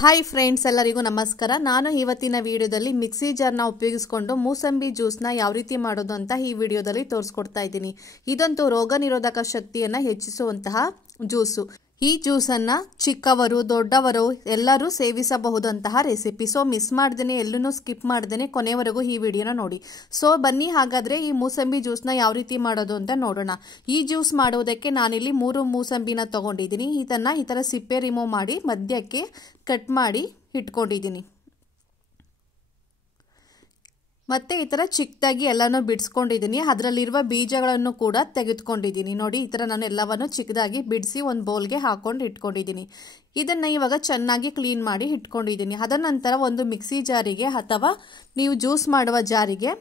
Hi friends, ಎಲ್ಲರಿಗೂ ನಮಸ್ಕಾರ. ನಾನು ಇವತ್ತಿನ ವಿಡಿಯೋದಲ್ಲಿ ಮಿಕ್ಸಿ ಜಾರ್ನ ಉಪಯೋಗಿಸಿಕೊಂಡು ಮೂಸಂಬಿ ಜ್ಯೂಸ್ನ ಯಾವ ರೀತಿ ಮಾಡೋದು ಅಂತ ಈ ವಿಡಿಯೋದಲ್ಲಿ ತೋರಿಸ್ಕೊಡ್ತಾ ಇದ್ದೀನಿ. ಇದಂತೂ ರೋಗ ನಿರೋಧಕ ಶಕ್ತಿಯನ್ನು ಹೆಚ್ಚಿಸುವಂತಹ ಜ್ಯೂಸು. ಈ ಜ್ಯೂಸನ್ನು ಚಿಕ್ಕವರು ದೊಡ್ಡವರು ಎಲ್ಲರೂ ಸೇವಿಸಬಹುದಂತಹ ರೆಸಿಪಿ. ಸೊ ಮಿಸ್ ಮಾಡ್ದೇನೆ, ಎಲ್ಲೂ ಸ್ಕಿಪ್ ಮಾಡ್ದೇನೆ ಕೊನೆವರೆಗೂ ಈ ವಿಡಿಯೋನ ನೋಡಿ. ಸೊ ಬನ್ನಿ ಹಾಗಾದರೆ ಈ ಮೂಸಂಬಿ ಜ್ಯೂಸ್ನ ಯಾವ ರೀತಿ ಮಾಡೋದು ಅಂತ ನೋಡೋಣ. ಈ ಜ್ಯೂಸ್ ಮಾಡೋದಕ್ಕೆ ನಾನಿಲ್ಲಿ 3 ಮೂಸಂಬಿನ ತಗೊಂಡಿದ್ದೀನಿ. ಇದನ್ನು ಈ ಥರ ಸಿಪ್ಪೆ ರಿಮೂವ್ ಮಾಡಿ ಮಧ್ಯಕ್ಕೆ ಕಟ್ ಮಾಡಿ ಇಟ್ಕೊಂಡಿದ್ದೀನಿ. ಮತ್ತೆ ಈ ಥರ ಚಿಕ್ಕದಾಗಿ ಎಲ್ಲನೂ ಬಿಡಿಸ್ಕೊಂಡಿದ್ದೀನಿ. ಅದರಲ್ಲಿರುವ ಬೀಜಗಳನ್ನು ಕೂಡ ತೆಗೆದುಕೊಂಡಿದ್ದೀನಿ. ನೋಡಿ, ಈ ಥರ ನಾನು ಎಲ್ಲವನ್ನು ಚಿಕ್ಕದಾಗಿ ಬಿಡಿಸಿ ಒಂದು ಬೌಲ್ಗೆ ಹಾಕೊಂಡು ಇಟ್ಕೊಂಡಿದ್ದೀನಿ. ಇದನ್ನು ಇವಾಗ ಚೆನ್ನಾಗಿ ಕ್ಲೀನ್ ಮಾಡಿ ಇಟ್ಕೊಂಡಿದ್ದೀನಿ. ಅದರ ನಂತರ ಒಂದು ಮಿಕ್ಸಿ ಜಾರಿಗೆ ಅಥವಾ ನೀವು ಜ್ಯೂಸ್ ಮಾಡುವ ಜಾರಿಗೆ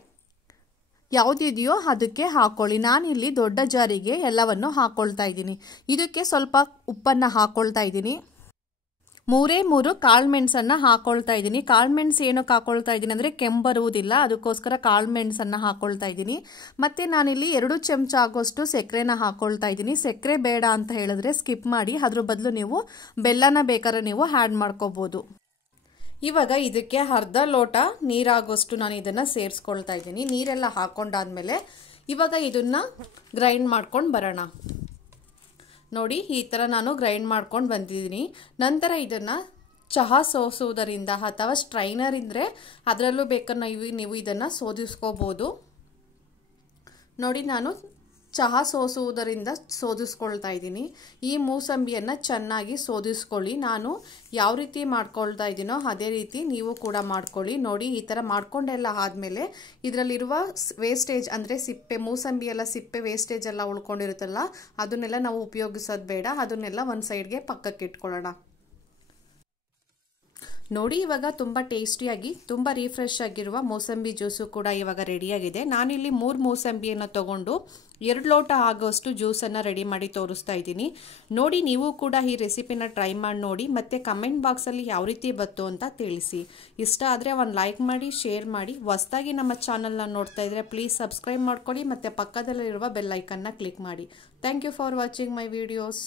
ಯಾವುದಿದೆಯೋ ಅದಕ್ಕೆ ಹಾಕೊಳ್ಳಿ. ನಾನಿಲ್ಲಿ ದೊಡ್ಡ ಜಾರಿಗೆ ಎಲ್ಲವನ್ನು ಹಾಕೊಳ್ತಾ ಇದ್ದೀನಿ. ಇದಕ್ಕೆ ಸ್ವಲ್ಪ ಉಪ್ಪನ್ನು ಹಾಕೊಳ್ತಾ ಇದ್ದೀನಿ. 3 ಕಾಳುಮೆಣಸನ್ನು ಹಾಕೊಳ್ತಾ ಇದ್ದೀನಿ. ಕಾಳುಮೆಣಸು ಏನಕ್ಕೆ ಹಾಕೊಳ್ತಾ ಇದ್ದೀನಿ ಅಂದರೆ ಕೆಂಬರುವುದಿಲ್ಲ, ಅದಕ್ಕೋಸ್ಕರ ಕಾಳುಮೆಣಸನ್ನು ಹಾಕೊಳ್ತಾ ಇದ್ದೀನಿ. ಮತ್ತು ನಾನಿಲ್ಲಿ 2 ಚಮಚ ಆಗೋಷ್ಟು ಸಕ್ಕರೆನ ಹಾಕೊಳ್ತಾ ಇದ್ದೀನಿ. ಸಕ್ಕರೆ ಬೇಡ ಅಂತ ಹೇಳಿದ್ರೆ ಸ್ಕಿಪ್ ಮಾಡಿ, ಅದ್ರ ಬದಲು ನೀವು ಬೆಲ್ಲನ ಬೇಕಾದ್ರೆ ನೀವು ಆ್ಯಡ್ ಮಾಡ್ಕೋಬೋದು. ಇವಾಗ ಇದಕ್ಕೆ ಅರ್ಧ ಲೋಟ ನೀರಾಗೋಷ್ಟು ನಾನು ಇದನ್ನು ಸೇರಿಸ್ಕೊಳ್ತಾ ಇದ್ದೀನಿ. ನೀರೆಲ್ಲ ಹಾಕೊಂಡಾದ್ಮೇಲೆ ಇವಾಗ ಇದನ್ನು ಗ್ರೈಂಡ್ ಮಾಡ್ಕೊಂಡು ಬರೋಣ. ನೋಡಿ, ಈ ಥರ ನಾನು ಗ್ರೈಂಡ್ ಮಾಡ್ಕೊಂಡು ಬಂದಿದ್ದೀನಿ. ನಂತರ ಇದನ್ನು ಚಹಾ ಸೋಸುವುದರಿಂದ ಅಥವಾ ಸ್ಟ್ರೈನರ್ ಇದ್ದರೆ ಅದರಲ್ಲೂ ಬೇಕಾದ್ರೆ ನೀವು ಇದನ್ನು ಸೋದಿಸ್ಕೋಬೋದು. ನೋಡಿ, ನಾನು ಚಹಾ ಸೋಸುವುದರಿಂದ ಸೋದಿಸ್ಕೊಳ್ತಾ ಇದ್ದೀನಿ. ಈ ಮೂಸಂಬಿಯನ್ನು ಚೆನ್ನಾಗಿ ಸೋದಿಸ್ಕೊಳ್ಳಿ. ನಾನು ಯಾವ ರೀತಿ ಮಾಡ್ಕೊಳ್ತಾ ಇದ್ದೀನೋ ಅದೇ ರೀತಿ ನೀವು ಕೂಡ ಮಾಡ್ಕೊಳ್ಳಿ. ನೋಡಿ, ಈ ಥರ ಮಾಡ್ಕೊಂಡೆಲ್ಲ ಆದಮೇಲೆ ಇದರಲ್ಲಿರುವ ವೇಸ್ಟೇಜ್ ಅಂದರೆ ಸಿಪ್ಪೆ, ಮೂಸಂಬಿ ಎಲ್ಲ ಸಿಪ್ಪೆ ವೇಸ್ಟೇಜ್ ಎಲ್ಲ ಉಳ್ಕೊಂಡಿರುತ್ತಲ್ಲ, ಅದನ್ನೆಲ್ಲ ನಾವು ಉಪಯೋಗಿಸೋದು ಬೇಡ. ಅದನ್ನೆಲ್ಲ ಒಂದು ಸೈಡ್ಗೆ ಪಕ್ಕಕ್ಕೆ ಇಟ್ಕೊಳ್ಳೋಣ. ನೋಡಿ, ಇವಾಗ ತುಂಬ ಟೇಸ್ಟಿಯಾಗಿ ತುಂಬ ರಿಫ್ರೆಶ್ ಆಗಿರುವ ಮೂಸಂಬಿ ಜ್ಯೂಸು ಕೂಡ ಇವಾಗ ರೆಡಿಯಾಗಿದೆ. ನಾನಿಲ್ಲಿ 3 ಮೂಸಂಬಿಯನ್ನು ತಗೊಂಡು 2 ಲೋಟ ಆಗೋಷ್ಟು ಜ್ಯೂಸನ್ನು ರೆಡಿ ಮಾಡಿ ತೋರಿಸ್ತಾ ಇದ್ದೀನಿ. ನೋಡಿ, ನೀವು ಕೂಡ ಈ ರೆಸಿಪಿನ ಟ್ರೈ ಮಾಡಿ ನೋಡಿ, ಮತ್ತು ಕಮೆಂಟ್ ಬಾಕ್ಸಲ್ಲಿ ಯಾವ ರೀತಿ ಬಂತು ಅಂತ ತಿಳಿಸಿ. ಇಷ್ಟ ಆದರೆ ಒಂದು ಲೈಕ್ ಮಾಡಿ, ಶೇರ್ ಮಾಡಿ. ಹೊಸದಾಗಿ ನಮ್ಮ ಚಾನಲ್ನ ನೋಡ್ತಾ ಇದ್ದರೆ ಪ್ಲೀಸ್ ಸಬ್ಸ್ಕ್ರೈಬ್ ಮಾಡ್ಕೊಳ್ಳಿ ಮತ್ತು ಪಕ್ಕದಲ್ಲಿರುವ ಬೆಲ್ ಐಕನ್ನ ಕ್ಲಿಕ್ ಮಾಡಿ. Thank you for watching my videos.